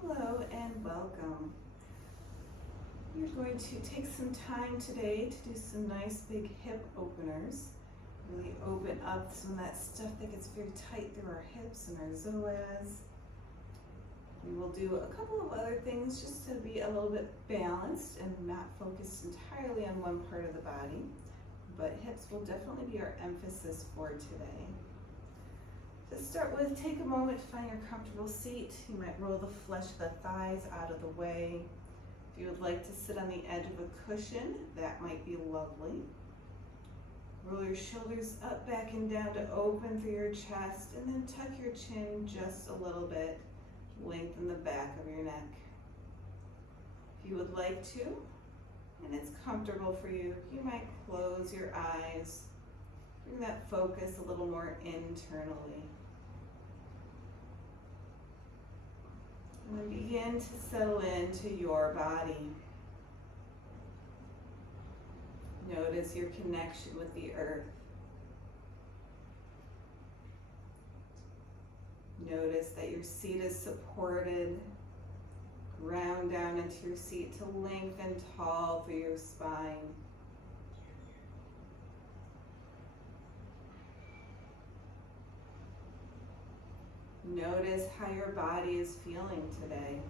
Hello and welcome. We're going to take some time today to do some nice big hip openers. Really open up some of that stuff that gets very tight through our hips and our psoas. We will do a couple of other things just to be a little bit balanced and not focused entirely on one part of the body. But hips will definitely be our emphasis for today. To start with, take a moment to find your comfortable seat. You might roll the flesh of the thighs out of the way. If you would like to sit on the edge of a cushion, that might be lovely. Roll your shoulders up, back, and down to open through your chest, and then tuck your chin just a little bit. Lengthen the back of your neck. If you would like to, and it's comfortable for you, you might close your eyes. Bring that focus a little more internally. And then begin to settle into your body. Notice your connection with the earth. Notice that your seat is supported. Ground down into your seat to lengthen tall through your spine. Notice how your body is feeling today.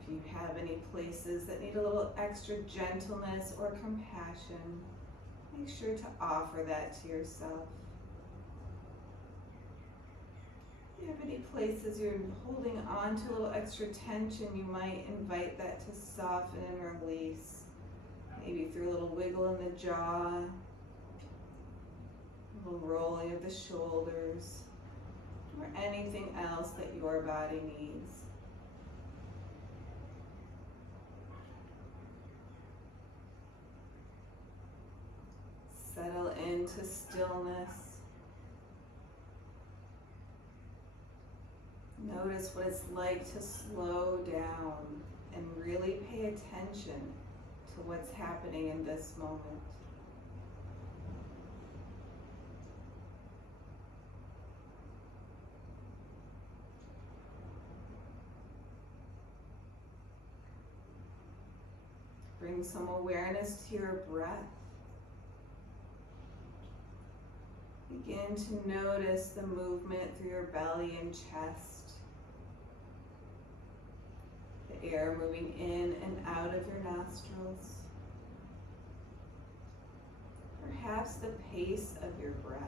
If you have any places that need a little extra gentleness or compassion, make sure to offer that to yourself. If you have any places you're holding on to a little extra tension, you might invite that to soften and release. Maybe through a little wiggle in the jaw, a little rolling of the shoulders, or anything else that your body needs. Settle into stillness. Notice what it's like to slow down and really pay attention to what's happening in this moment. Bring some awareness to your breath. Begin to notice the movement through your belly and chest. The air moving in and out of your nostrils. Perhaps the pace of your breath.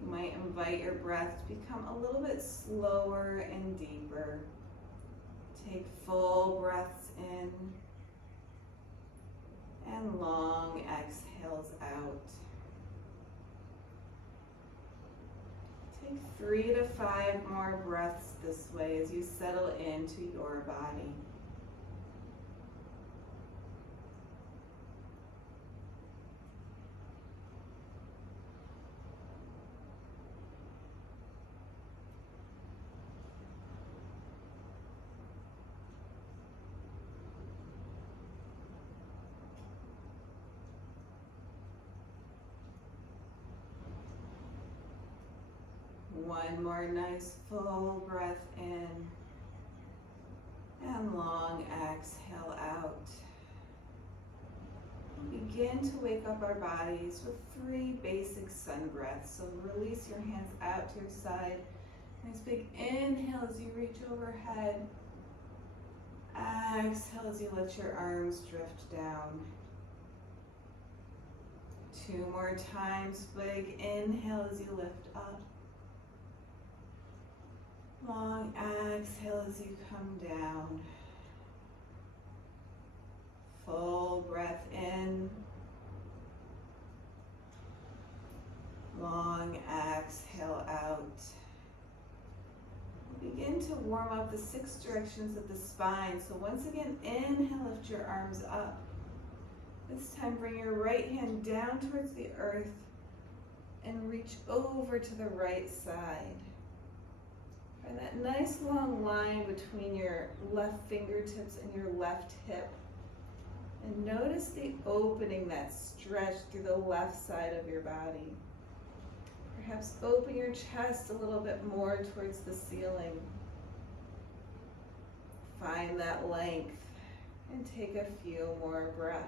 You might invite your breath to become a little bit slower and deeper. Take full breaths in and long exhales out. Take 3 to 5 more breaths this way as you settle into your body. One more nice full breath in and long exhale out. Begin to wake up our bodies with 3 basic sun breaths. So release your hands out to your side. Nice big inhale as you reach overhead. Exhale as you let your arms drift down. 2 more times. Big inhale as you lift up. Long exhale as you come down. Full breath in. Long exhale out. Begin to warm up the 6 directions of the spine. So once again, inhale, lift your arms up. This time, bring your right hand down towards the earth and reach over to the right side. Find that nice long line between your left fingertips and your left hip. And notice the opening, that stretch through the left side of your body. Perhaps open your chest a little bit more towards the ceiling. Find that length and take a few more breaths.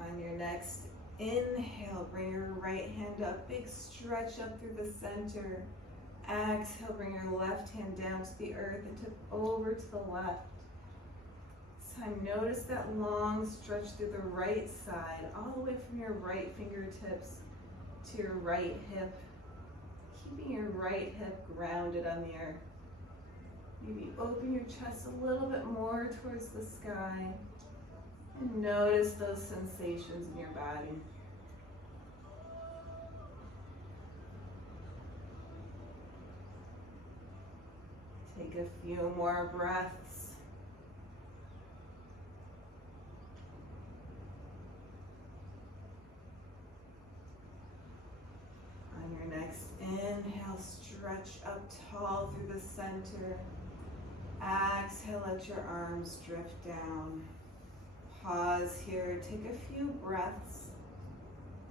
On your next inhale, bring your right hand up, big stretch up through the center. Exhale, bring your left hand down to the earth and tip over to the left. This time, notice that long stretch through the right side, all the way from your right fingertips to your right hip, keeping your right hip grounded on the earth. Maybe open your chest a little bit more towards the sky and notice those sensations in your body. Take a few more breaths. On your next inhale, stretch up tall through the center. Exhale, let your arms drift down. Pause here, take a few breaths,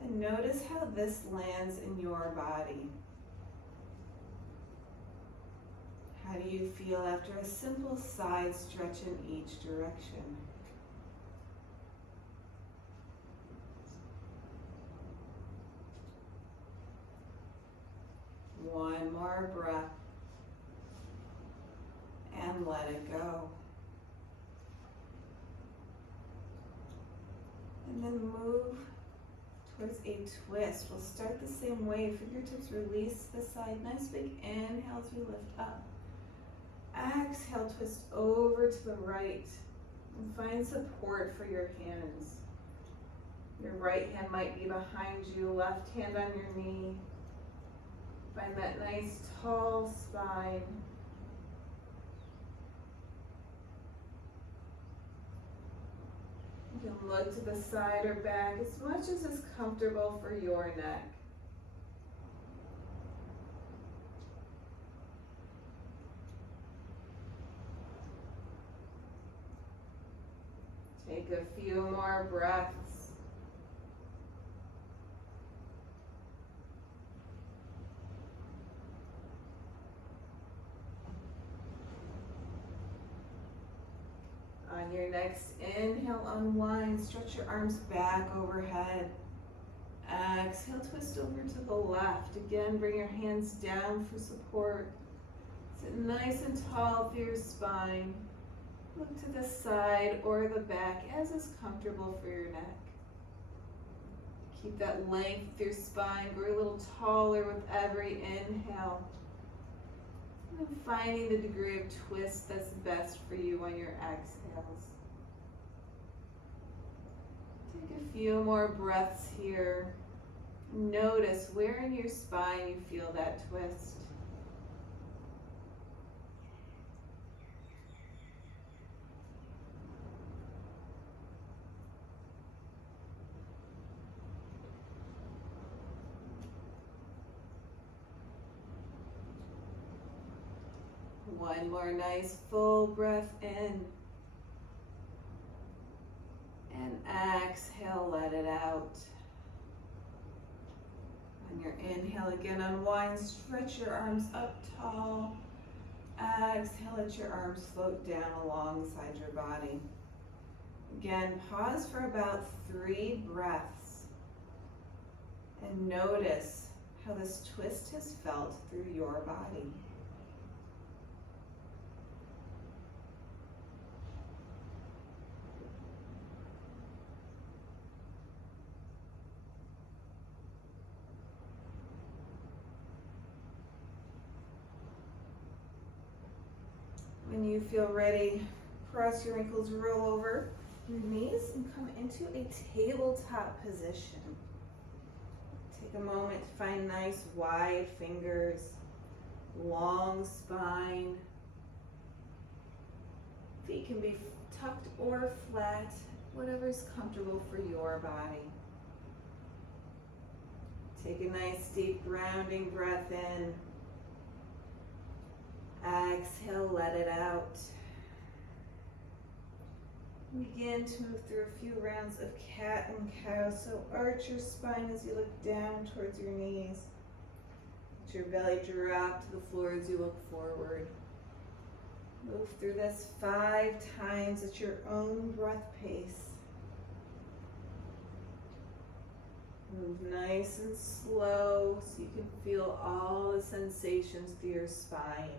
and notice how this lands in your body. How do you feel after a simple side stretch in each direction? One more breath, and let it go. And then move towards a twist. We'll start the same way. Fingertips release to the side. Nice big inhale as we lift up. Exhale, twist over to the right. And find support for your hands. Your right hand might be behind you, left hand on your knee. Find that nice tall spine. You can look to the side or back as much as is comfortable for your neck. Take a few more breaths. On your next inhale, unwind, stretch your arms back overhead. Exhale, twist over to the left. Again, bring your hands down for support. Sit nice and tall through your spine. Look to the side or the back as is comfortable for your neck. Keep that length through your spine. Grow a little taller with every inhale. And finding the degree of twist that's best for you on your exhales. Take a few more breaths here. Notice where in your spine you feel that twist. One more nice full breath in. And exhale, let it out. On your inhale, again, unwind, stretch your arms up tall. Exhale, let your arms float down alongside your body. Again, pause for about 3 breaths. And notice how this twist has felt through your body. When you feel ready, cross your ankles, roll over your knees, and come into a tabletop position. Take a moment to find nice wide fingers, long spine. Feet can be tucked or flat, whatever's comfortable for your body. Take a nice deep grounding breath in. Exhale, let it out. Begin to move through a few rounds of cat and cow. So arch your spine as you look down towards your knees. Let your belly drop to the floor as you look forward. Move through this 5 times at your own breath pace. Move nice and slow so you can feel all the sensations through your spine.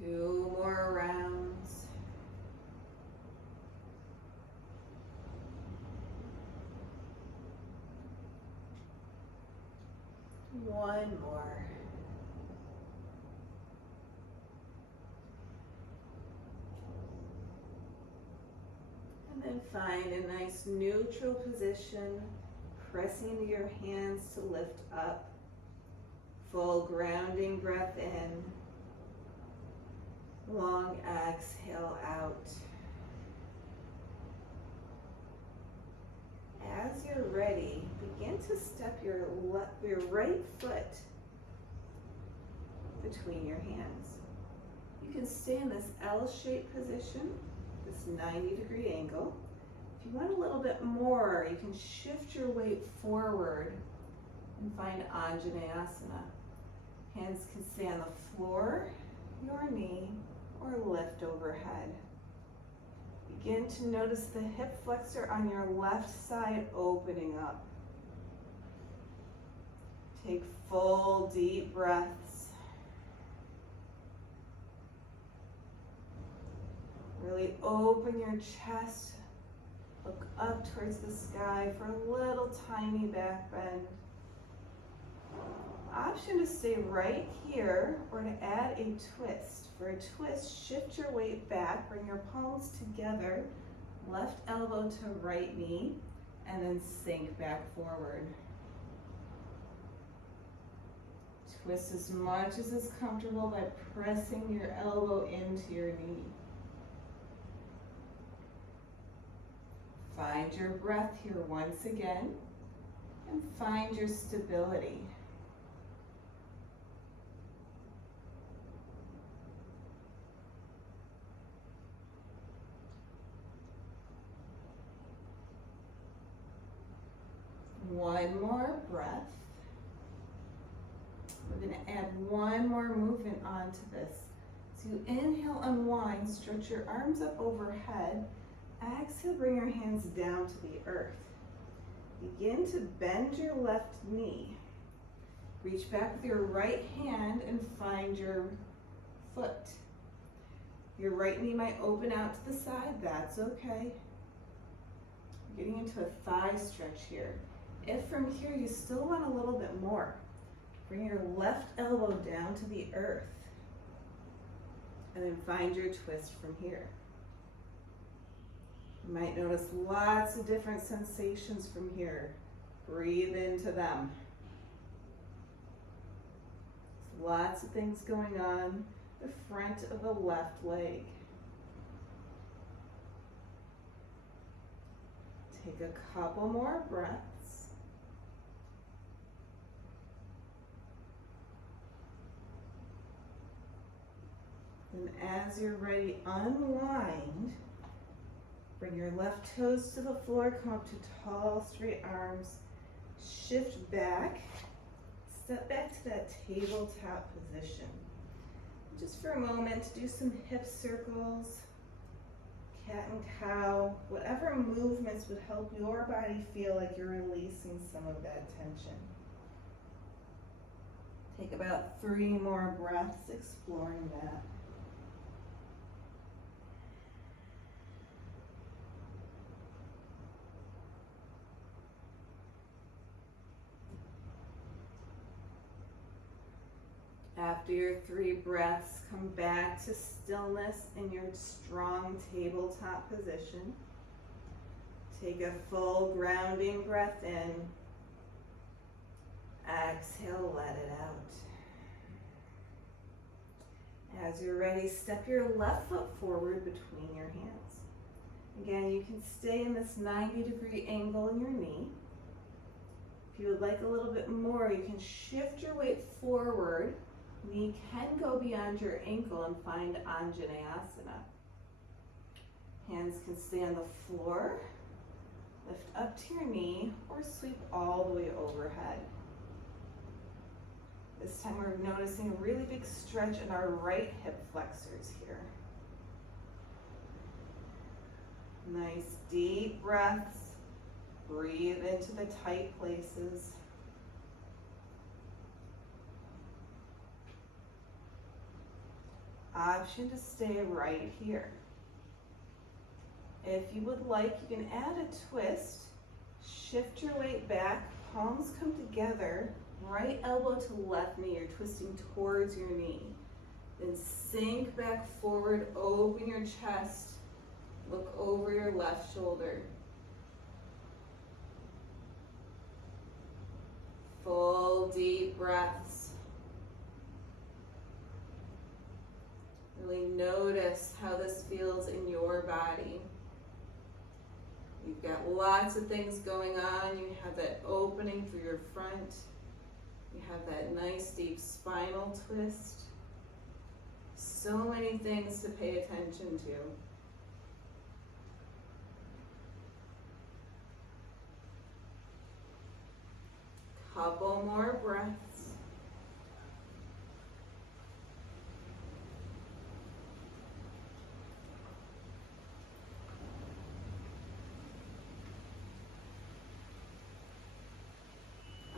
2 more rounds. One more. And then find a nice neutral position, pressing into your hands to lift up. Full grounding breath in. Long exhale out. As you're ready, begin to step your right foot between your hands. You can stay in this L-shaped position, this 90-degree angle. If you want a little bit more, you can shift your weight forward and find Anjaneyasana. Hands can stay on the floor, your knee, or lift overhead. Begin to notice the hip flexor on your left side opening up. Take full deep breaths. Really open your chest. Look up towards the sky for a little tiny back bend. Option to stay right here or to add a twist. For a twist, shift your weight back, bring your palms together, left elbow to right knee, and then sink back forward. Twist as much as is comfortable by pressing your elbow into your knee. Find your breath here once again, and find your stability. One more breath. We're going to add one more movement onto this. So you inhale, unwind, stretch your arms up overhead. Exhale, bring your hands down to the earth. Begin to bend your left knee. Reach back with your right hand and find your foot. Your right knee might open out to the side, that's okay. You're getting into a thigh stretch here. If from here you still want a little bit more, bring your left elbow down to the earth and then find your twist from here. You might notice lots of different sensations from here. Breathe into them. Lots of things going on the front of the left leg. Take a couple more breaths. And as you're ready, unwind. Bring your left toes to the floor, come up to tall, straight arms. Shift back. Step back to that tabletop position. Just for a moment, do some hip circles, cat and cow, whatever movements would help your body feel like you're releasing some of that tension. Take about 3 more breaths exploring that. After your 3 breaths, come back to stillness in your strong tabletop position. Take a full grounding breath in. Exhale, let it out. As you're ready, step your left foot forward between your hands. Again, you can stay in this 90-degree angle in your knee. If you would like a little bit more, you can shift your weight forward. Knee can go beyond your ankle and find Anjaneyasana. Hands can stay on the floor. Lift up to your knee or sweep all the way overhead. This time we're noticing a really big stretch in our right hip flexors here. Nice deep breaths. Breathe into the tight places. Option to stay right here. If you would like, you can add a twist. Shift your weight back, palms come together, right elbow to left knee. You're twisting towards your knee. Then sink back forward, open your chest, look over your left shoulder. Full deep breaths. Really notice how this feels in your body. You've got lots of things going on. You have that opening through your front. You have that nice deep spinal twist. So many things to pay attention to. Couple more breaths.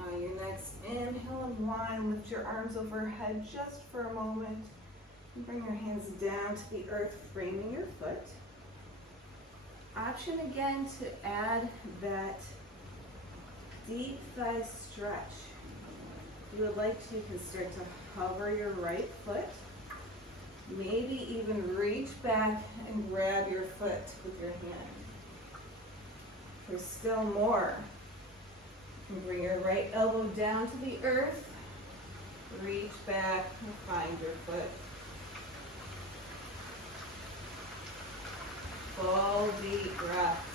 On your next inhale and whine, lift your arms overhead just for a moment. And bring your hands down to the earth, framing your foot. Option again to add that deep thigh stretch. If you would like to, you can start to hover your right foot. Maybe even reach back and grab your foot with your hand. For still more, you can bring your right elbow down to the earth. Reach back and find your foot. Full deep breaths.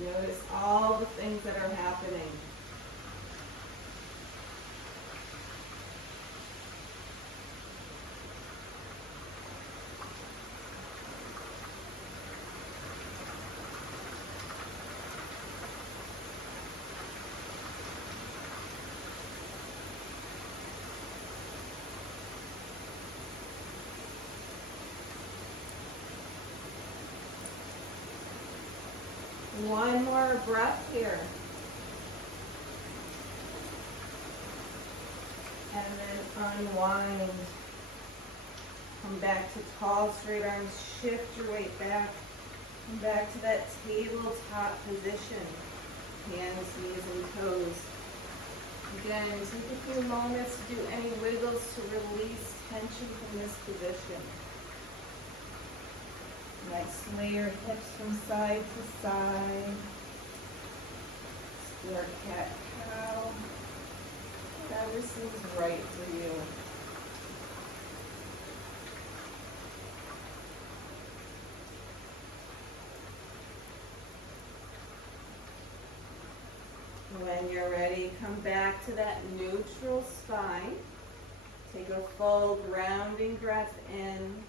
Notice all the things that are happening. One more breath here. And then unwind. Come back to tall, straight arms. Shift your weight back. Come back to that tabletop position. Hands, knees, and toes. Again, take a few moments to do any wiggles to release tension from this position. Nice, sway your hips from side to side. Your cat-cow. Whatever seems right for you. When you're ready, come back to that neutral spine. Take a full grounding breath in.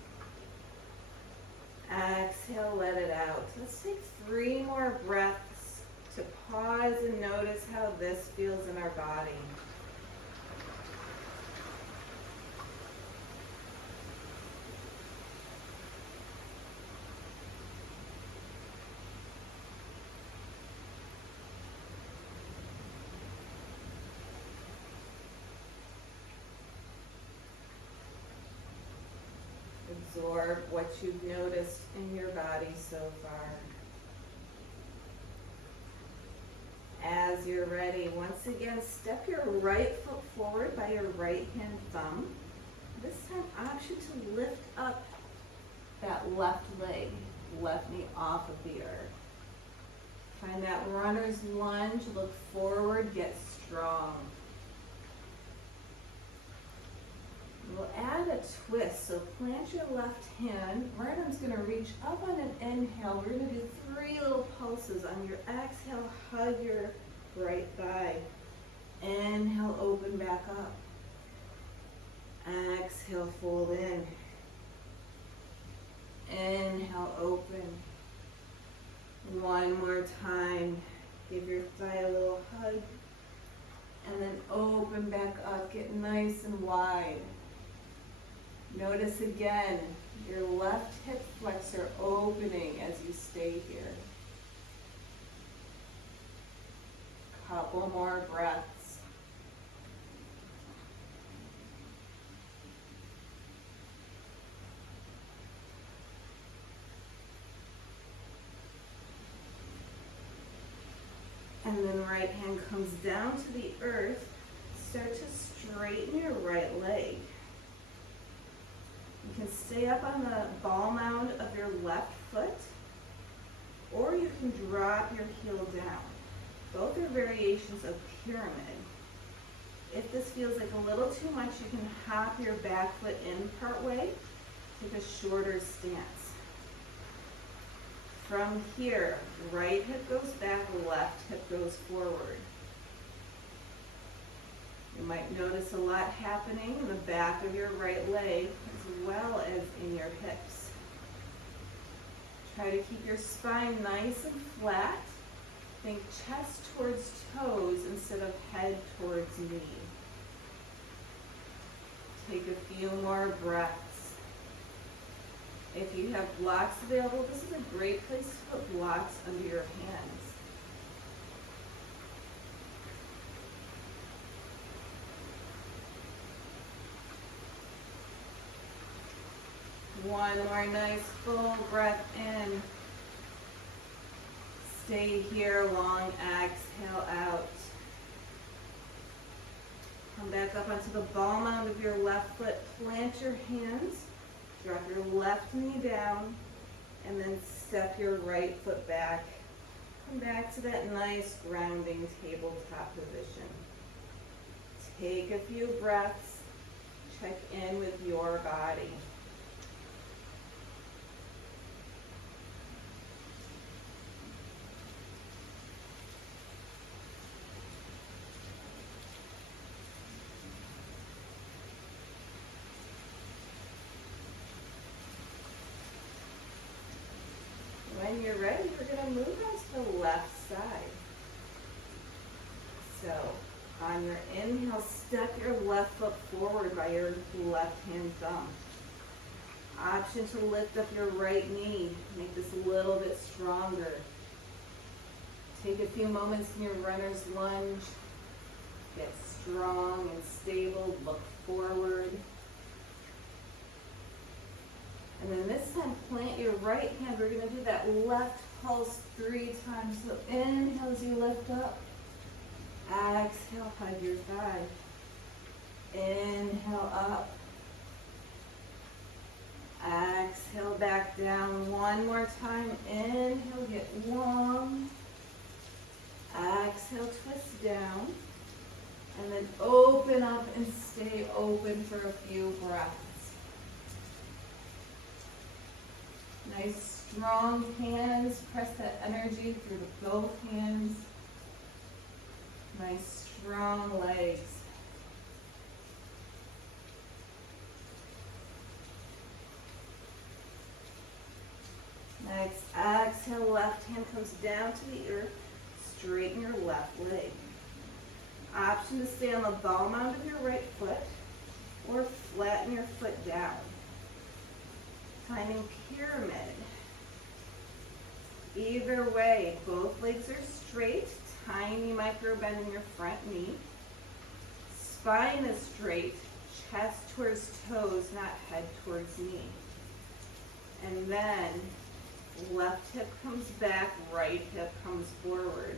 Exhale, let it out. Let's take 3 more breaths to pause and notice how this feels in our body. Absorb what you've noticed in your body so far. As you're ready, once again, step your right foot forward by your right hand thumb. This time, option to lift up that left leg, left knee off of the earth. Find that runner's lunge, look forward, get strong. We'll add a twist. So plant your left hand. Vernon's going to reach up on an inhale. We're going to do 3 little pulses. On your exhale, hug your right thigh. Inhale, open back up. Exhale, fold in. Inhale, open. One more time. Give your thigh a little hug. And then open back up. Get nice and wide. Notice again, your left hip flexor opening as you stay here. Couple more breaths. And then right hand comes down to the earth. Start to straighten your right leg. You can stay up on the ball mound of your left foot, or you can drop your heel down. Both are variations of pyramid. If this feels like a little too much, you can hop your back foot in part way, take a shorter stance. From here, right hip goes back, left hip goes forward. You might notice a lot happening in the back of your right leg as well as in your hips. Try to keep your spine nice and flat. Think chest towards toes instead of head towards knee. Take a few more breaths. If you have blocks available, this is a great place to put blocks under your hands. One more nice full breath in. Stay here, long exhale out. Come back up onto the ball mound of your left foot. Plant your hands. Drop your left knee down. And then step your right foot back. Come back to that nice grounding tabletop position. Take a few breaths. Check in with your body. When you're ready, we're going to move on to the left side. So, on your inhale, step your left foot forward by your left hand thumb. Option to lift up your right knee. Make this a little bit stronger. Take a few moments in your runner's lunge. Get strong and stable. Look forward. And then this time, plant your right hand. We're going to do that left pulse 3 times. So inhale as you lift up. Exhale, hug your thigh. Inhale up. Exhale back down. One more time. Inhale, get long. Exhale, twist down. And then open up and stay open for a few breaths. Nice strong hands, press that energy through both hands. Nice strong legs. Next, exhale, left hand comes down to the earth. Straighten your left leg. Option to stay on the ball mound of your right foot or flatten your foot down. Finding pyramid. Either way, both legs are straight. Tiny micro bend in your front knee. Spine is straight. Chest towards toes, not head towards knee. And then left hip comes back, right hip comes forward.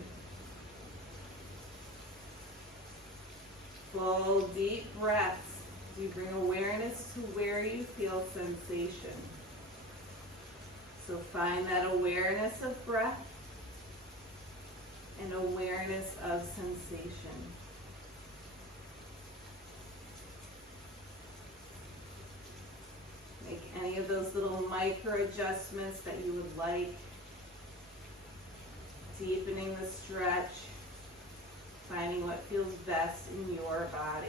Full deep breaths. You bring awareness to where you feel sensation. So find that awareness of breath and awareness of sensation. Make any of those little micro adjustments that you would like. Deepening the stretch, finding what feels best in your body.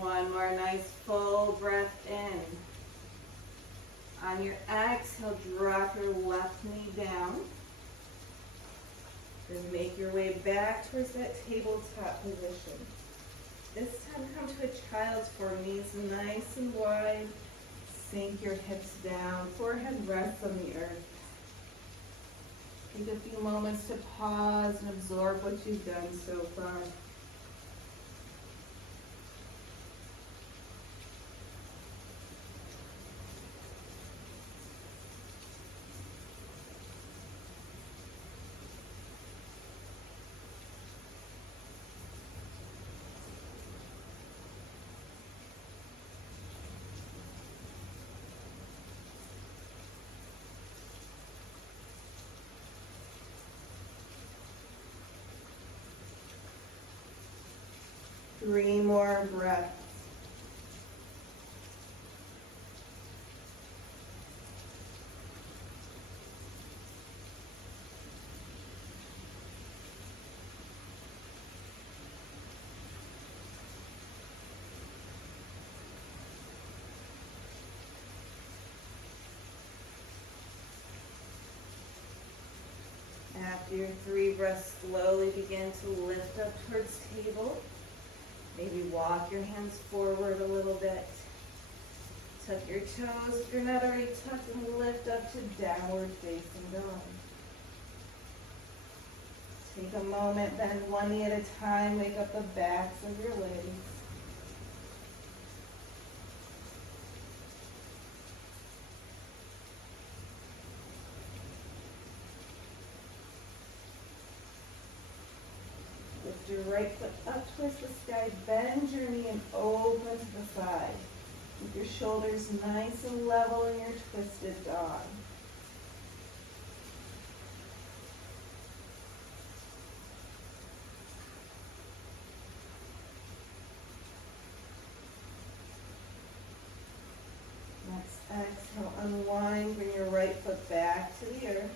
One more nice full breath in. On your exhale, drop your left knee down. Then make your way back towards that tabletop position. This time come to a child's form, knees nice and wide. Sink your hips down, forehead rests on the earth. Take a few moments to pause and absorb what you've done so far. Three more breaths. After your 3 breaths, slowly begin to lift up towards table. Maybe walk your hands forward a little bit. Tuck your toes if you're not already tucked, and lift up to downward facing dog. Take a moment, bend one knee at a time, wake up the backs of your legs. Lift your right foot up towards the sky, bend your knee and open to the side. Keep your shoulders nice and level in your twisted dog. Next, exhale, unwind, bring your right foot back to the earth.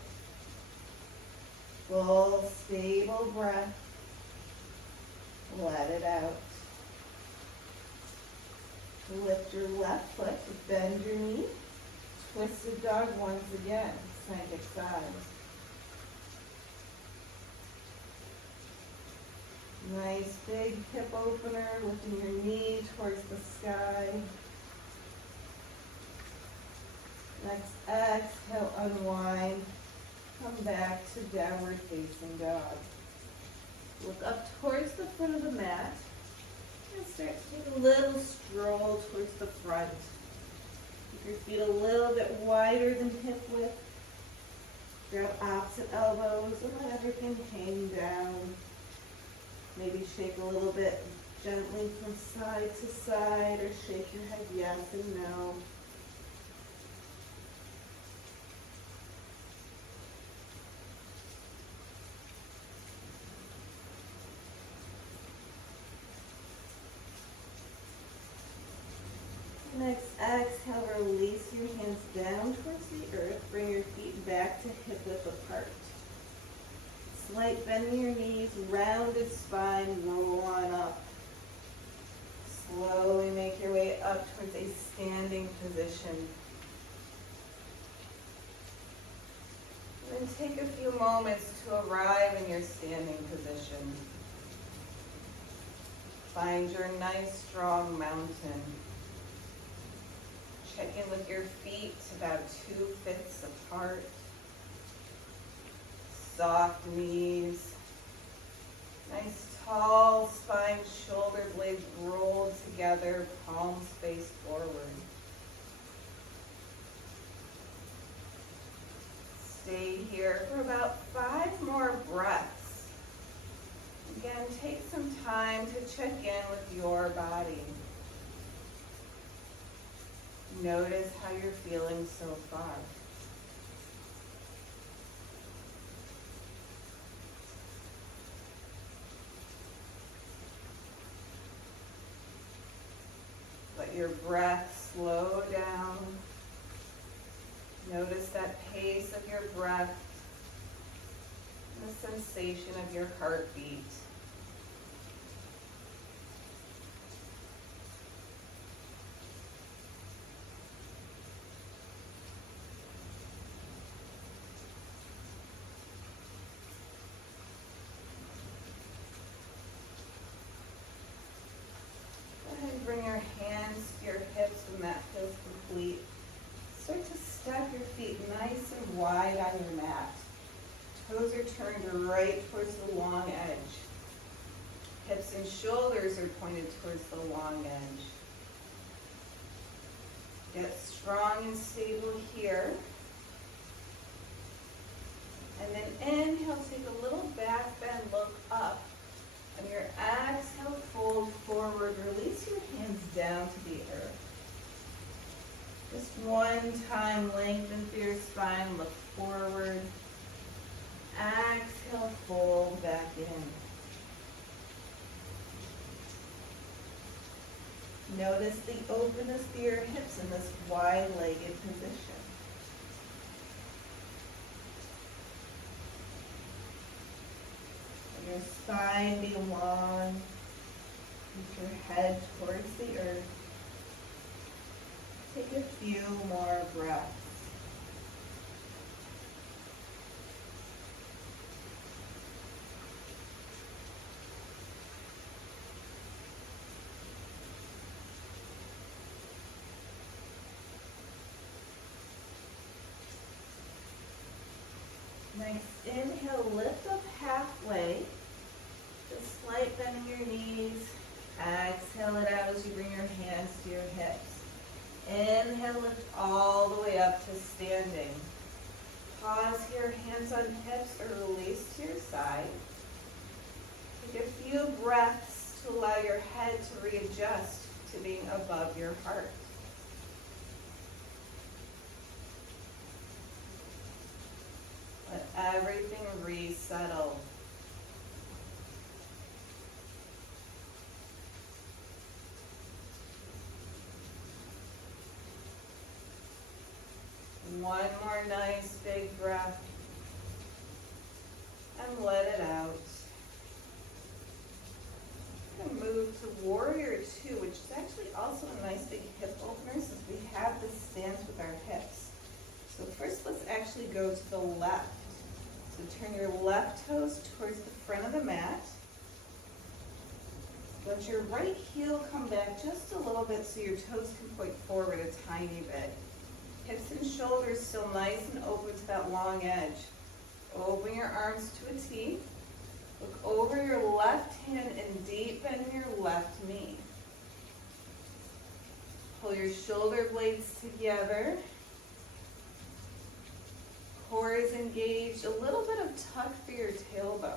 Full, stable breath. Let it out. Lift your left foot, bend your knee. Twisted dog once again, side to side. Nice big hip opener, lifting your knee towards the sky. Next, exhale, unwind. Come back to downward facing dog. Look up towards the foot of the mat and start to take a little stroll towards the front. Keep your feet a little bit wider than hip width. Grab opposite elbows and let everything hang down. Maybe shake a little bit gently from side to side, or shake your head yes and no. Next, exhale, release your hands down towards the earth. Bring your feet back to hip width apart. Slight bend in your knees, rounded spine, roll on up. Slowly make your way up towards a standing position. And then take a few moments to arrive in your standing position. Find your nice, strong mountain. Check in with your feet about 2/5 apart. Soft knees. Nice tall spine, shoulder blades rolled together, palms face forward. Stay here for about 5 more breaths. Again, take some time to check in with your body. Notice how you're feeling so far. Let your breath slow down. Notice that pace of your breath, the sensation of your heartbeat. Bring your hands to your hips when that feels complete. Start to step your feet nice and wide on your mat. Toes are turned right towards the long edge. Hips and shoulders are pointed towards the long edge. Get strong and stable here. And then inhale, take a little back bend, look up. On your exhale, fold forward, release your hands down to the earth. Just one time, lengthen through your spine, look forward. Exhale, fold back in. Notice the openness through your hips in this wide-legged position. Your spine be long. Keep your head towards the earth. Take a few more breaths. Nice inhale, lift up halfway. Just slight bend in your knees. Exhale it out as you bring your hands to your hips. Inhale, lift all the way up to standing. Pause here, hands on hips or release to your side. Take a few breaths to allow your head to readjust to being above your heart. Let everything resettle. One more nice big breath. And let it out. We're going to move to Warrior Two, which is actually also a nice big hip opener since we have this stance with our hips. So first let's actually go to the left. So turn your left toes towards the front of the mat. Let your right heel come back just a little bit so your toes can point forward a tiny bit. Hips and shoulders still nice and open to that long edge. Open your arms to a T. Look over your left hand and deep bend your left knee. Pull your shoulder blades together. Core is engaged. A little bit of tuck through your tailbone.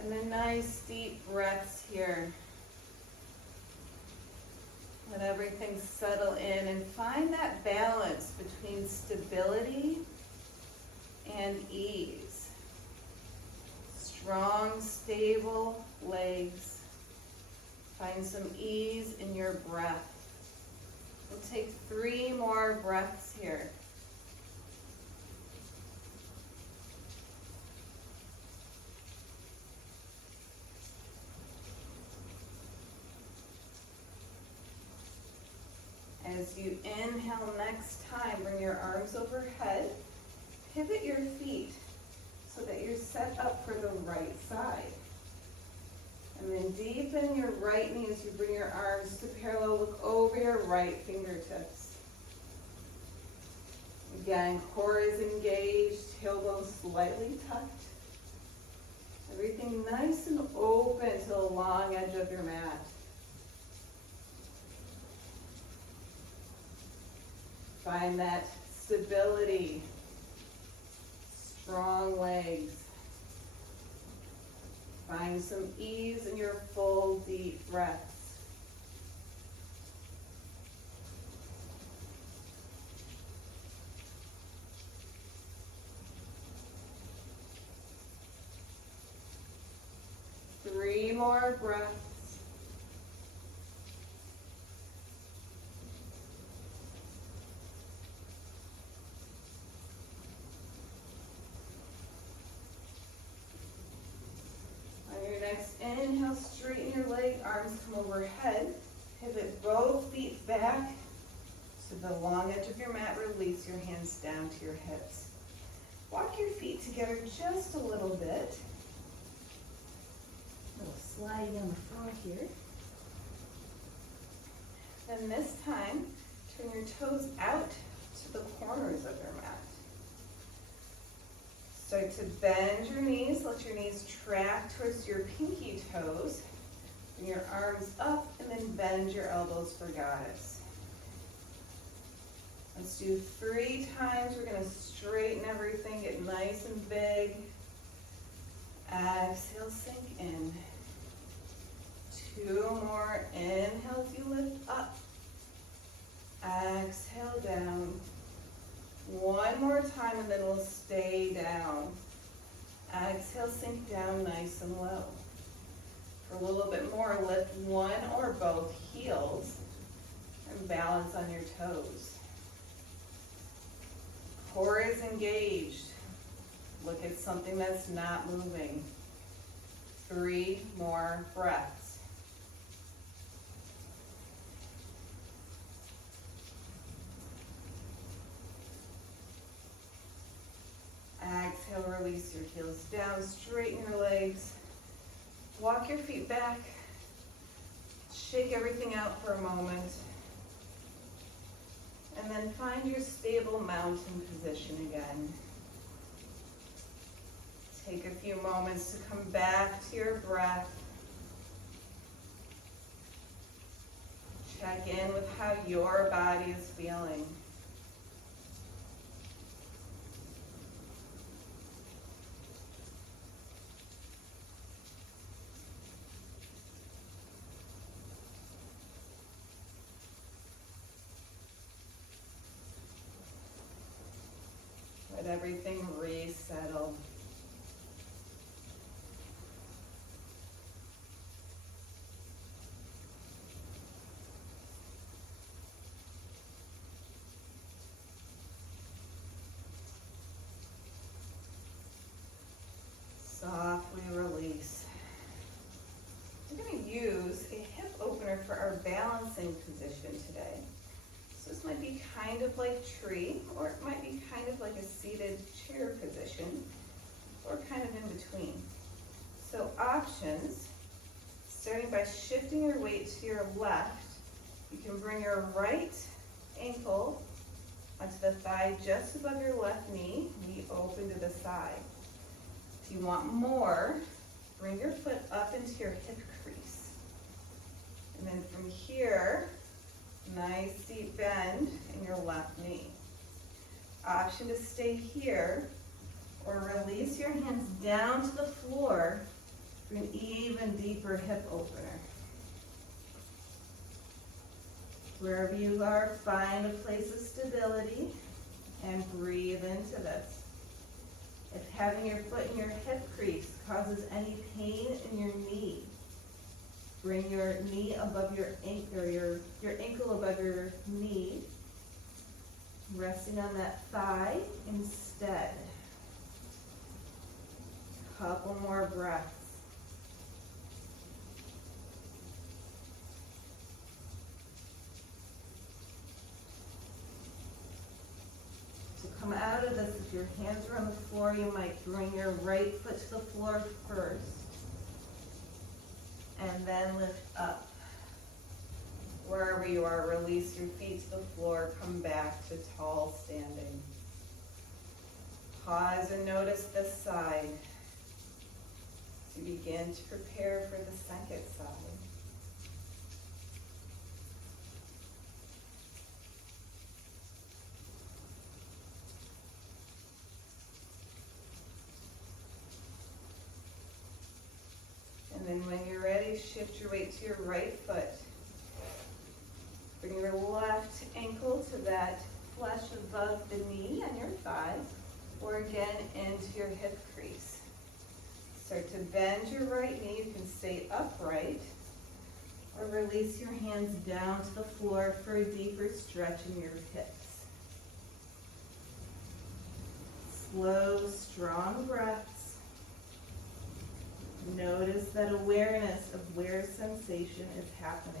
And then nice deep breaths here. Let everything settle in and find that balance between stability and ease. Strong, stable legs. Find some ease in your breath. We'll take 3 more breaths here. As you inhale next time, bring your arms overhead. Pivot your feet so that you're set up for the right side. And then deepen your right knee as you bring your arms to parallel. Look over your right fingertips. Again, core is engaged, tailbone slightly tucked. Everything nice and open to the long edge of your mat. Find that stability, strong legs. Find some ease in your full, deep breaths. Three more breaths. next inhale, straighten your leg, arms come overhead. Pivot both feet back to the long edge of your mat. Release your hands down to your hips. Walk your feet together just a little bit. A little sliding on the floor here. Then this time, turn your toes out to the corners of your mat. Start to bend your knees. Let your knees track towards your pinky toes. Bring your arms up and then bend your elbows for goddess. Let's do 3 times. We're going to straighten everything, get nice and big. Exhale, sink in. 2 more. Inhale as you lift up. Exhale down. 1 more time and then we'll stay down. Exhale, sink down nice and low. For a little bit more, lift 1 or both heels and balance on your toes. Core is engaged. Look at something that's not moving. 3 more breaths. Exhale, release your heels down, straighten your legs. Walk your feet back. Shake everything out for a moment. And then find your stable mountain position again. Take a few moments to come back to your breath. Check in with how your body is feeling. Let everything resettle. Softly release. We're going to use a hip opener for our balancing position today. So this might be kind of like tree, or it might be kind of like a seated chair position, or kind of in between. So options, starting by shifting your weight to your left, you can bring your right ankle onto the thigh just above your left knee, knee open to the side. If you want more, bring your foot up into your hip crease. And then from here, nice deep bend in your left knee. Option to stay here or release your hands down to the floor for an even deeper hip opener. Wherever you are, find a place of stability and breathe into this. If having your foot in your hip crease causes any pain in your knee, bring your knee above your ankle, or your ankle above your knee, resting on that thigh instead. Couple more breaths. So come out of this, if your hands are on the floor, you might bring your right foot to the floor first. And then lift up. Wherever you are, release your feet to the floor, come back to tall standing. Pause and notice this side as you begin to prepare for the second side. And then when you're ready, shift your weight to your right foot. Bring your left ankle to that flesh above the knee on your thigh, or again into your hip crease. Start to bend your right knee. You can stay upright, or release your hands down to the floor for a deeper stretch in your hips. Slow, strong breaths. Notice that awareness of where sensation is happening.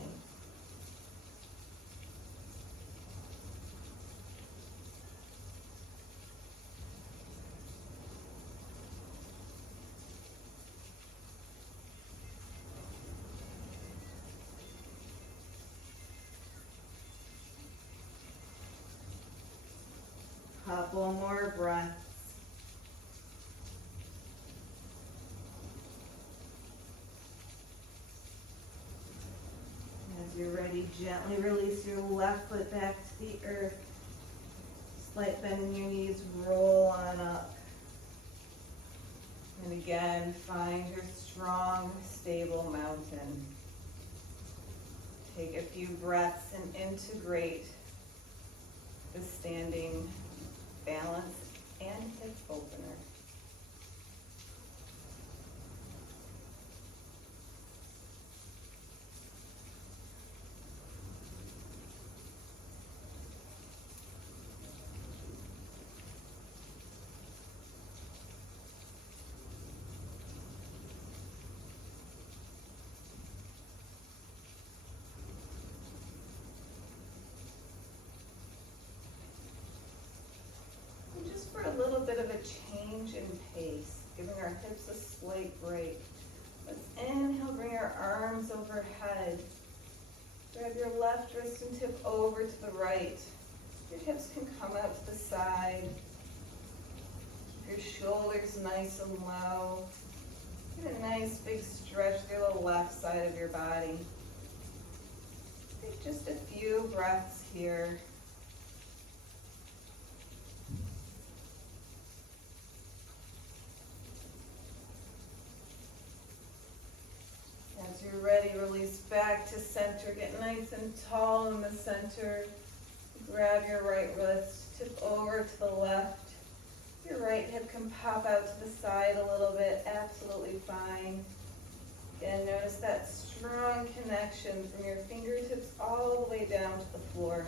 Couple more breaths. As you're ready, gently release your left foot back to the earth. Slight bend in your knees, roll on up. And again, find your strong, stable mountain. Take a few breaths and integrate the standing balance and hip opener. For a little bit of a change in pace, giving our hips a slight break. Let's inhale, bring our arms overhead. Grab your left wrist and tip over to the right. Your hips can come out to the side. Keep your shoulders nice and low. Get a nice big stretch through the left side of your body. Take just a few breaths here. As you're ready, release back to center. Get nice and tall in the center. Grab your right wrist, tip over to the left. Your right hip can pop out to the side a little bit, absolutely fine. Again, notice that strong connection from your fingertips all the way down to the floor.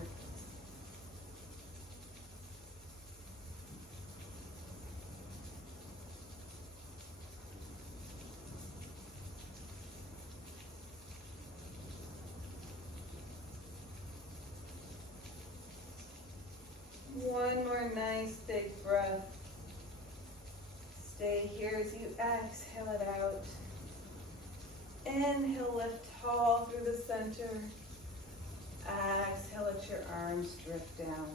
One more nice big breath. Stay here as you exhale it out. Inhale, lift tall through the center. Exhale, let your arms drift down.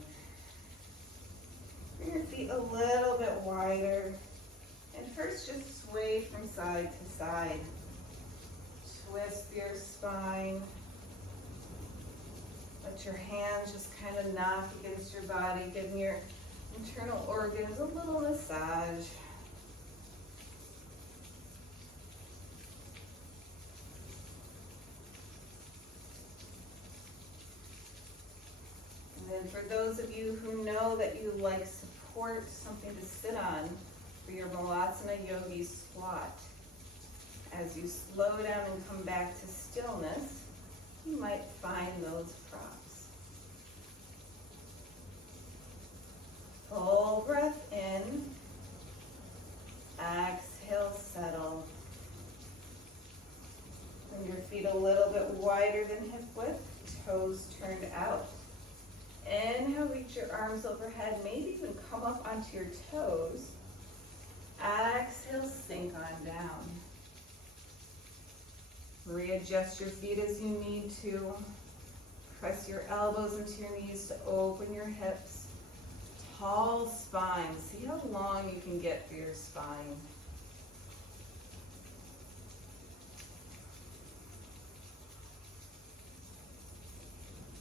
Bring your feet a little bit wider. And first just sway from side to side. Twist your spine. Let your hands just kind of knock against your body, giving your internal organs a little massage. And then for those of you who know that you like support, something to sit on for your Malasana Yogi squat, as you slow down and come back to stillness, you might find those props. Full breath in. Exhale, settle. Bring your feet a little bit wider than hip width, toes turned out. Inhale, reach your arms overhead, maybe even come up onto your toes. Exhale, sink on down. Readjust your feet as you need to. Press your elbows into your knees to open your hips. Tall spine. See how long you can get for your spine.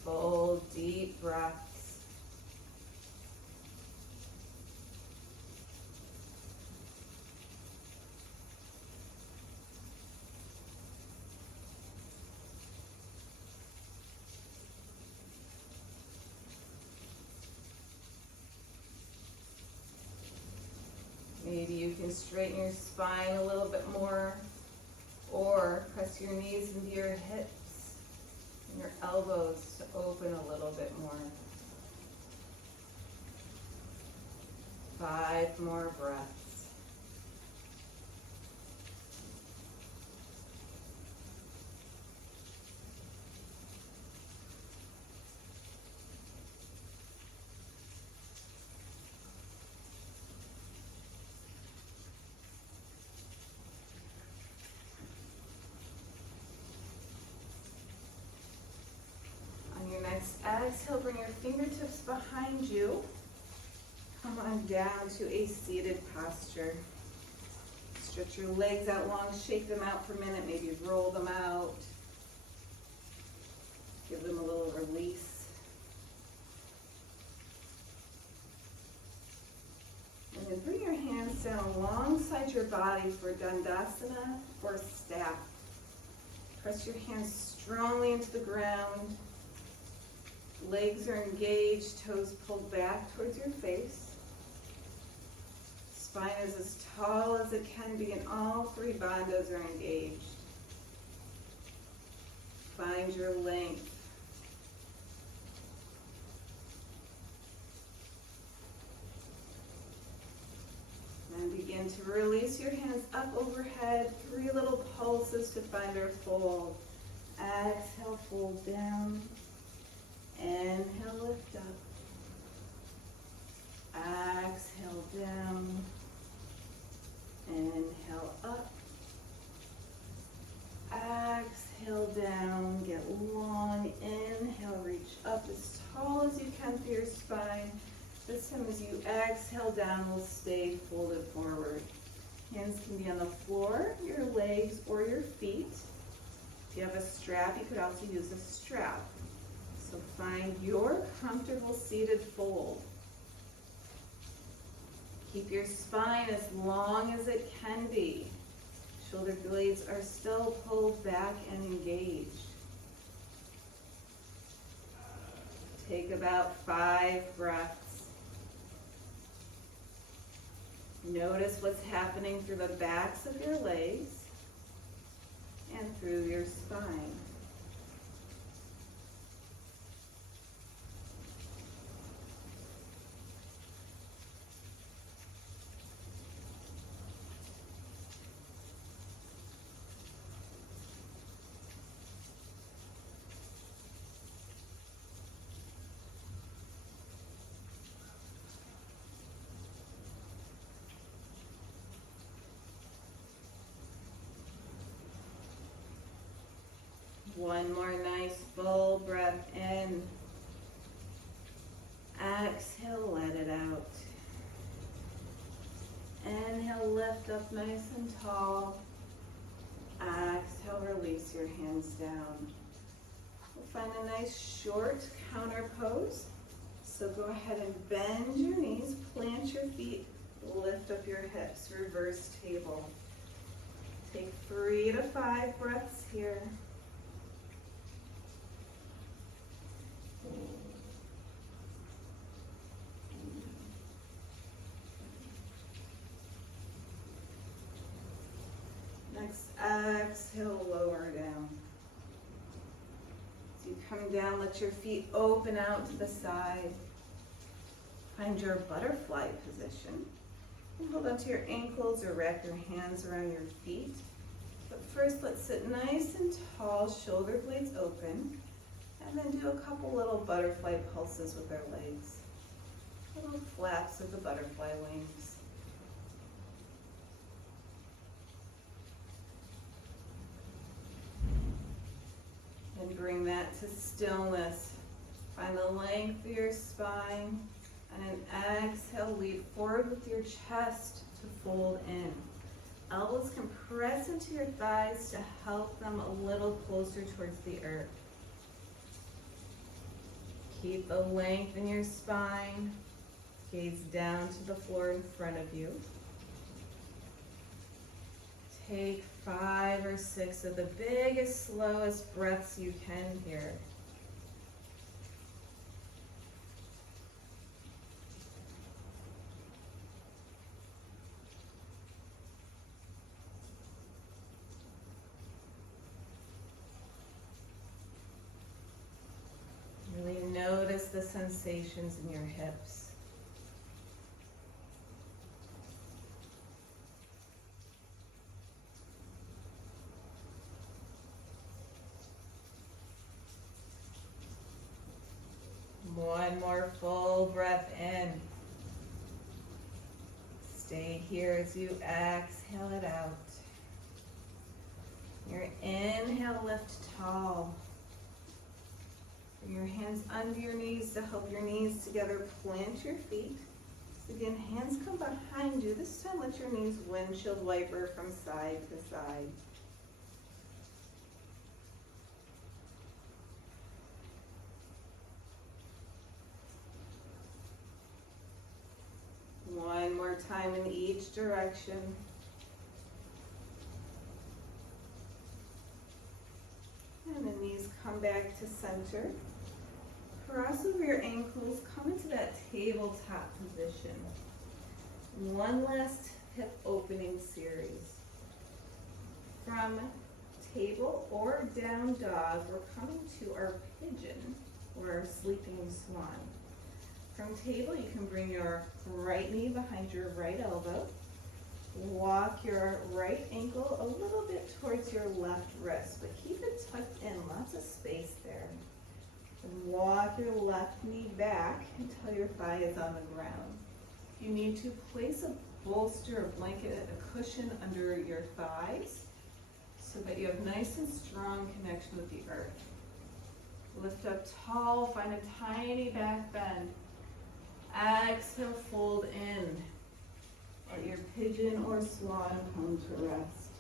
Full deep breaths. Maybe you can straighten your spine a little bit more, or press your knees into your hips and your elbows to open a little bit more. 5 more breaths. Exhale, bring your fingertips behind you. Come on down to a seated posture. Stretch your legs out long, shake them out for a minute, maybe roll them out. Give them a little release. And then bring your hands down alongside your body for Dandasana or staff. Press your hands strongly into the ground. Legs are engaged, toes pulled back towards your face. Spine is as tall as it can be, and all three bandhas are engaged. Find your length. Then begin to release your hands up overhead. 3 little pulses to find our fold. Exhale, fold down. Inhale, lift up. Exhale, down. Inhale, up. Exhale, down. Get long. Inhale, reach up as tall as you can through your spine. This time as you exhale down, we'll stay folded forward. Hands can be on the floor, your legs, or your feet. If you have a strap, you could also use a strap. So find your comfortable seated fold. Keep your spine as long as it can be. Shoulder blades are still pulled back and engaged. Take about 5 breaths. Notice what's happening through the backs of your legs and through your spine. One more nice full breath in. Exhale, let it out. Inhale, lift up nice and tall. Exhale, release your hands down. We'll find a nice short counter pose. So go ahead and bend your knees, plant your feet, lift up your hips, reverse table. Take 3 to 5 breaths here. Next, exhale, lower down. As you come down, let your feet open out to the side. Find your butterfly position. And hold onto your ankles or wrap your hands around your feet. But first, let's sit nice and tall, shoulder blades open. And then do a couple little butterfly pulses with our legs. Little flaps of the butterfly wings. And bring that to stillness. Find the length of your spine. And an exhale, lead forward with your chest to fold in. Elbows can press into your thighs to help them a little closer towards the earth. Keep the length in your spine. Gaze down to the floor in front of you. Take 5 or 6 of the biggest, slowest breaths you can here. Really notice the sensations in your hips. One more full breath in. Stay here as you exhale it out. Your inhale, lift tall. Bring your hands under your knees to help your knees together. Plant your feet. So again, hands come behind you. This time let your knees windshield wiper from side to side. One more time in each direction. And the knees come back to center. Cross over your ankles, come into that tabletop position. One last hip opening series. From table or down dog, we're coming to our pigeon or our sleeping swan. From table, you can bring your right knee behind your right elbow. Walk your right ankle a little bit towards your left wrist, but keep it tucked in, lots of space there. And walk your left knee back until your thigh is on the ground. You need to place a bolster, a blanket, a cushion under your thighs so that you have nice and strong connection with the earth. Lift up tall, find a tiny back bend. Exhale, fold in. Let your pigeon or swan come to rest.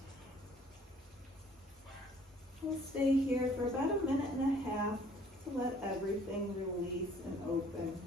We'll stay here for about a minute and a half to let everything release and open.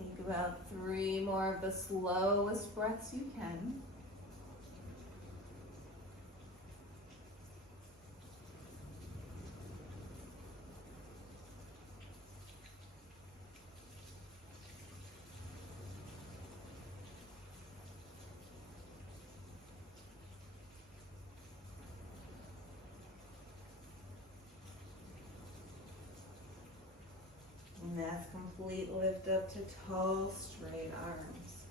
Take about 3 more of the slowest breaths you can. And that's complete. Lift up to tall, straight arms.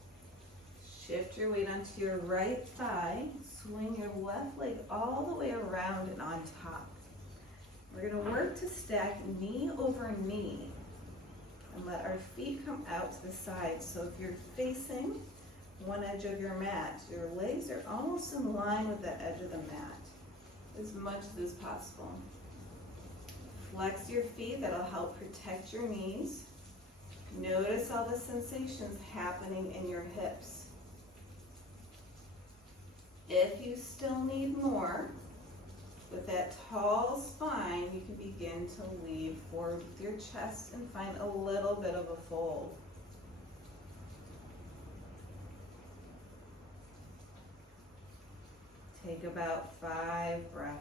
Shift your weight onto your right thigh. Swing your left leg all the way around and on top. We're going to work to stack knee over knee and let our feet come out to the side. So if you're facing one edge of your mat, your legs are almost in line with the edge of the mat, as much as possible. Flex your feet, that'll help protect your knees. Notice all the sensations happening in your hips. If you still need more, with that tall spine, you can begin to lean forward with your chest and find a little bit of a fold. Take about 5 breaths.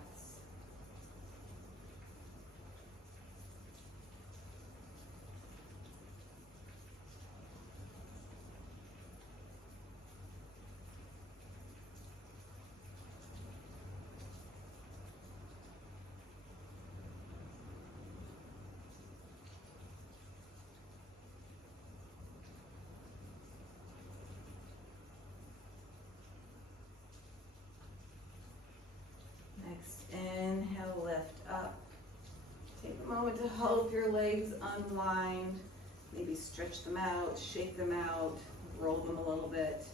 Next, inhale, lift up. Take a moment to help your legs unwind. Maybe stretch them out, shake them out, roll them a little bit.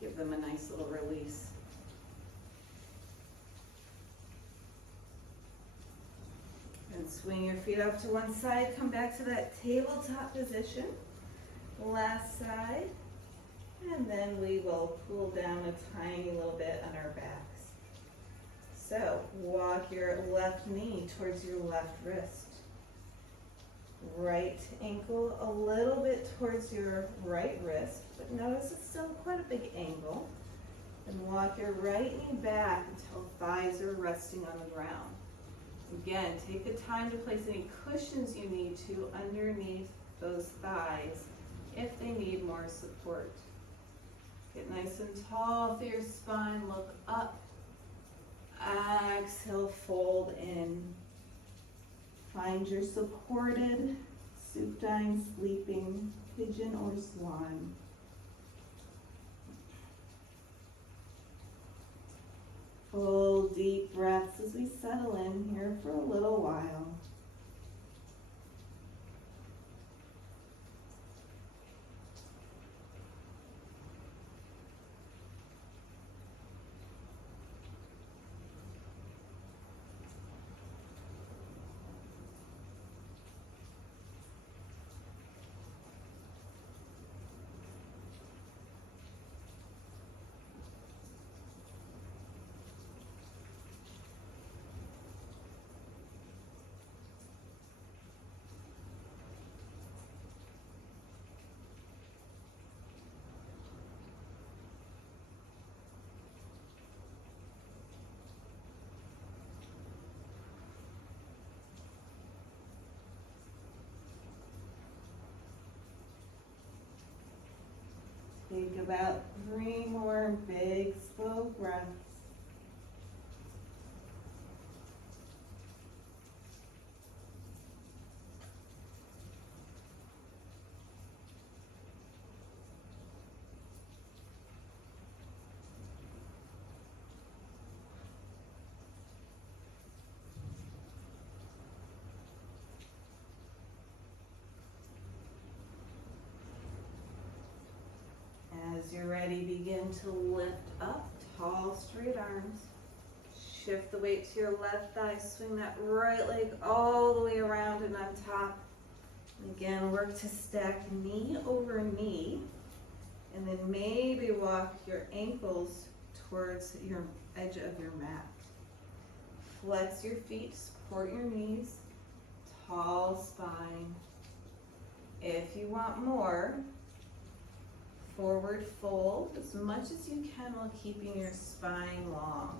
Give them a nice little release. And swing your feet off to one side. Come back to that tabletop position. Last side. And then we will pull down a tiny little bit on our backs. So walk your left knee towards your left wrist. right ankle a little bit towards your right wrist, but notice it's still quite a big angle. And walk your right knee back until thighs are resting on the ground. Again, take the time to place any cushions you need to underneath those thighs if they need more support. Get nice and tall through your spine, look up. Exhale, fold in. Find your supported supine sleeping pigeon or swan. Full deep breaths as we settle in here for a little while. Take about 3 more big, slow breaths. As you're ready, begin to lift up, tall, straight arms. Shift the weight to your left thigh, swing that right leg all the way around and on top. And again, work to stack knee over knee, and then maybe walk your ankles towards your edge of your mat. Flex your feet, support your knees, tall spine. If you want more, forward fold as much as you can while keeping your spine long.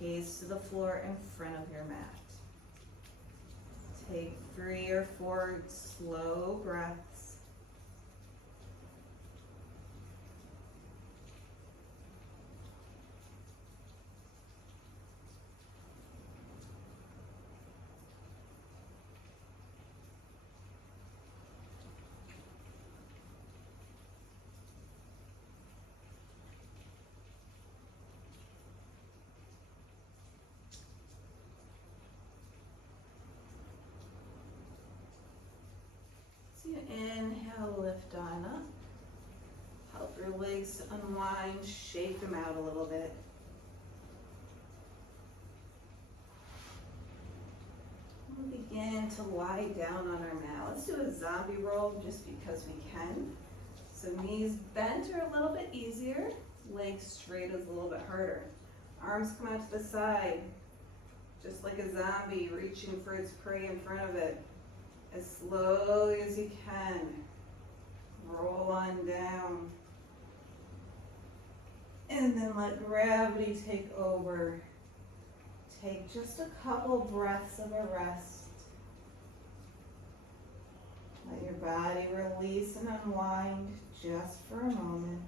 Gaze to the floor in front of your mat. Take 3 or 4 slow breaths. Inhale, lift on up. Help your legs unwind, shake them out a little bit. We'll begin to lie down on our mat. Let's do a zombie roll just because we can. So knees bent are a little bit easier. Legs straight is a little bit harder. Arms come out to the side, just like a zombie reaching for its prey in front of it. As slowly as you can, roll on down. And then let gravity take over. Take just a couple breaths of a rest. Let your body release and unwind just for a moment.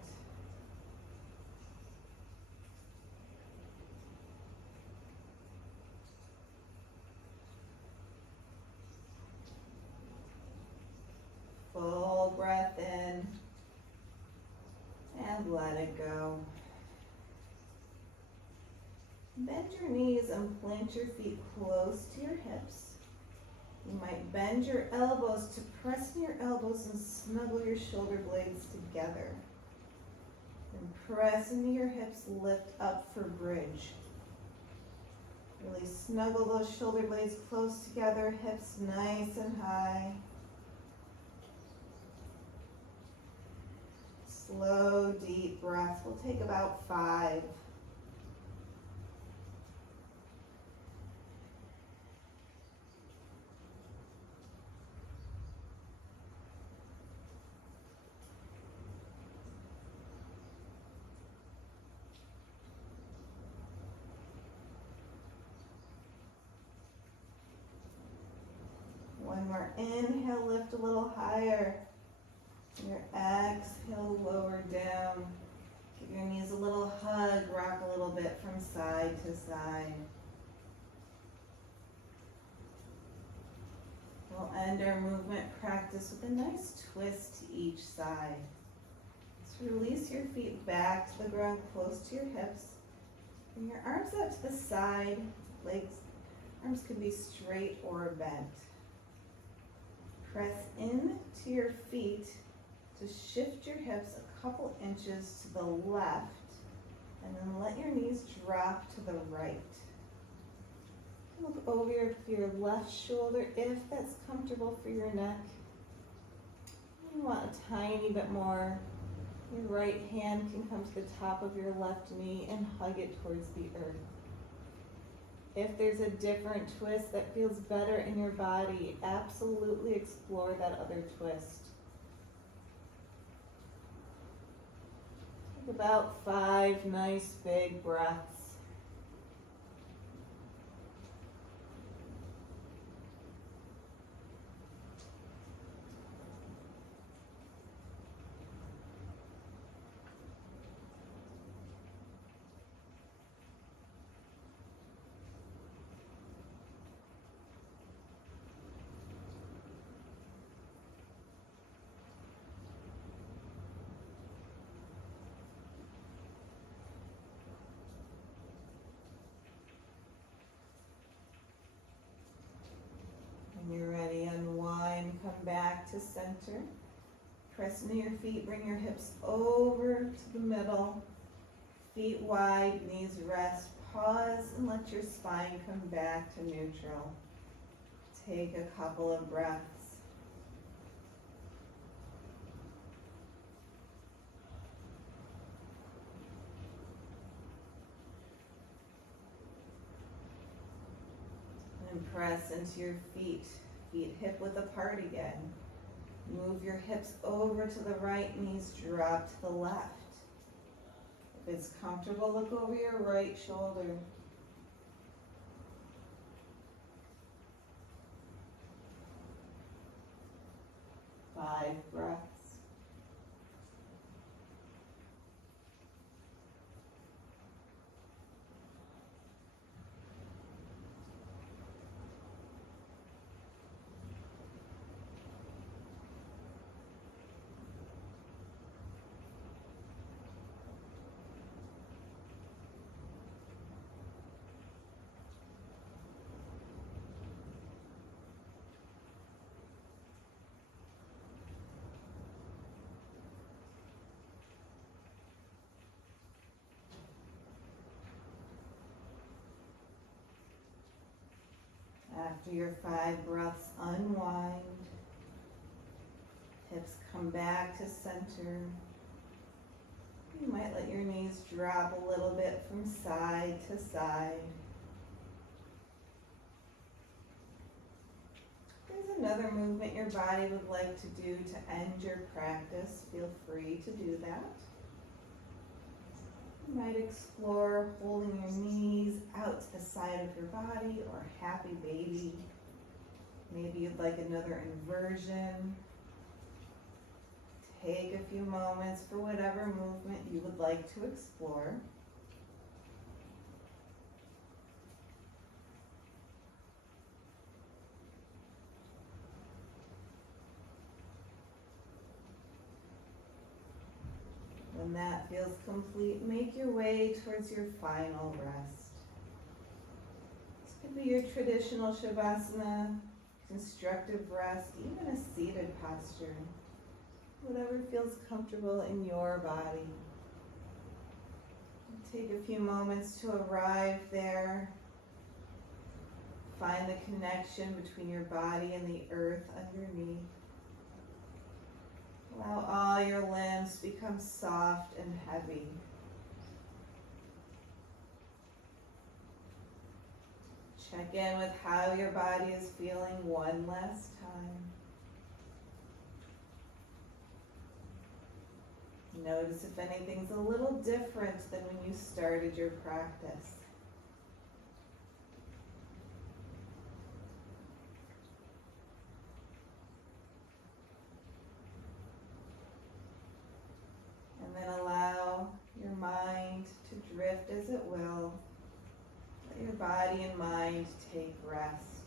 Full breath in and let it go. Bend your knees and plant your feet close to your hips. You might bend your elbows to press in your elbows and snuggle your shoulder blades together. Then press into your hips, lift up for bridge. Really snuggle those shoulder blades close together, hips nice and high. Slow, deep breaths. We'll take about 5. One more inhale, lift a little higher. Your exhale, lower down. Give your knees a little hug, rock a little bit from side to side. We'll end our movement practice with a nice twist to each side. So release your feet back to the ground, close to your hips. Bring your arms out to the side. Legs, arms can be straight or bent. Press in to your feet to shift your hips a couple inches to the left, and then let your knees drop to the right. Look over your left shoulder if that's comfortable for your neck. You want a tiny bit more. Your right hand can come to the top of your left knee and hug it towards the earth. If there's a different twist that feels better in your body, absolutely explore that other twist. Take about 5 nice big breaths. When you're ready, unwind, come back to center. Press into your feet, bring your hips over to the middle. Feet wide, knees rest. Pause and let your spine come back to neutral. Take a couple of breaths. And press into your feet. Feet hip width apart again. Move your hips over to the right, knees drop to the left. If it's comfortable, look over your right shoulder. Five breaths. After your 5 breaths, unwind. Hips come back to center. You might let your knees drop a little bit from side to side. If there's another movement your body would like to do to end your practice, feel free to do that. You might explore holding your knees out to the side of your body or happy baby. Maybe you'd like another inversion. Take a few moments for whatever movement you would like to explore. When that feels complete, make your way towards your final rest. This could be your traditional Shavasana, constructive rest, even a seated posture. Whatever feels comfortable in your body. Take a few moments to arrive there. Find the connection between your body and the earth underneath. Allow all your limbs to become soft and heavy. Check in with how your body is feeling one last time. Notice if anything's a little different than when you started your practice. mind take rest.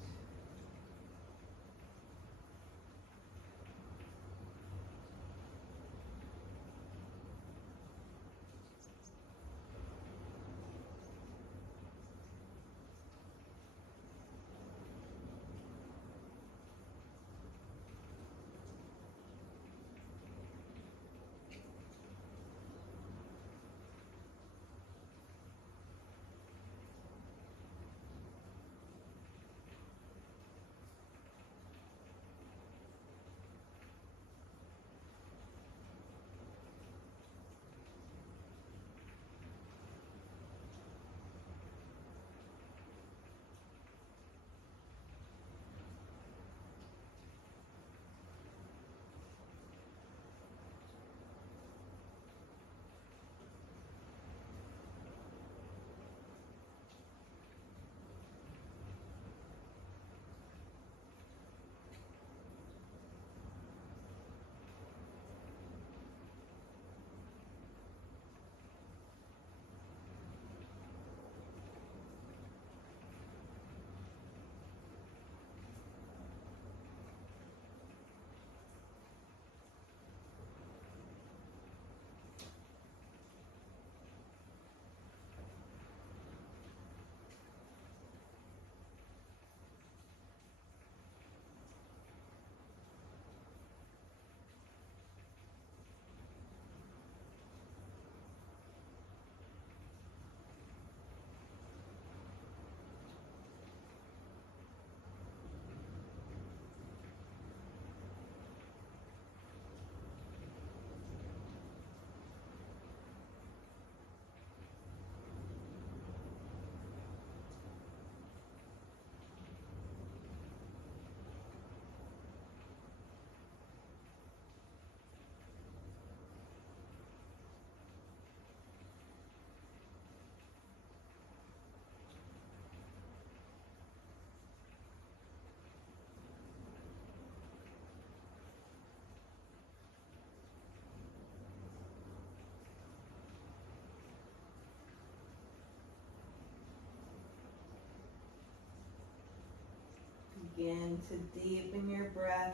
Begin to deepen your breath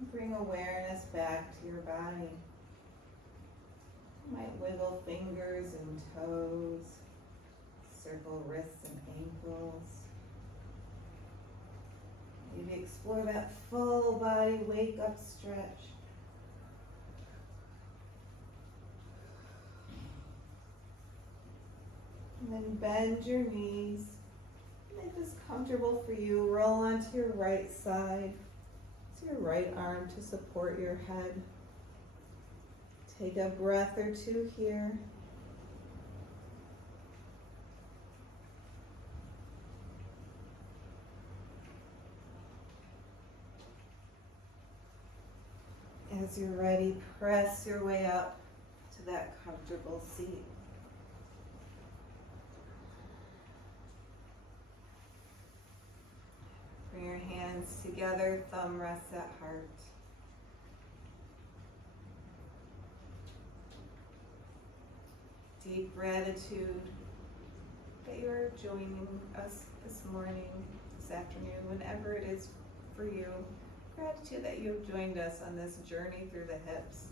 and bring awareness back to your body. You might wiggle fingers and toes, circle wrists and ankles. Maybe explore that full body wake up stretch. And then bend your knees. Make this comfortable for you. Roll onto your right side. Use your right arm to support your head. Take a breath or two here. As you're ready, press your way up to that comfortable seat. Bring your hands together, thumb rests at heart. Deep gratitude that you are joining us this morning, this afternoon, whenever it is for you. Gratitude that you have joined us on this journey through the hips.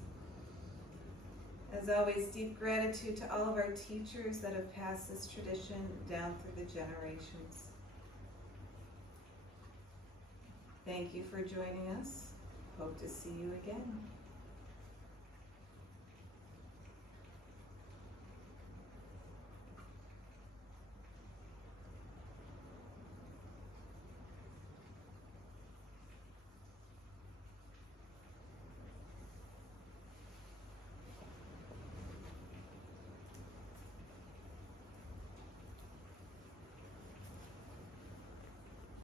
As always, deep gratitude to all of our teachers that have passed this tradition down through the generations. Thank you for joining us. Hope to see you again.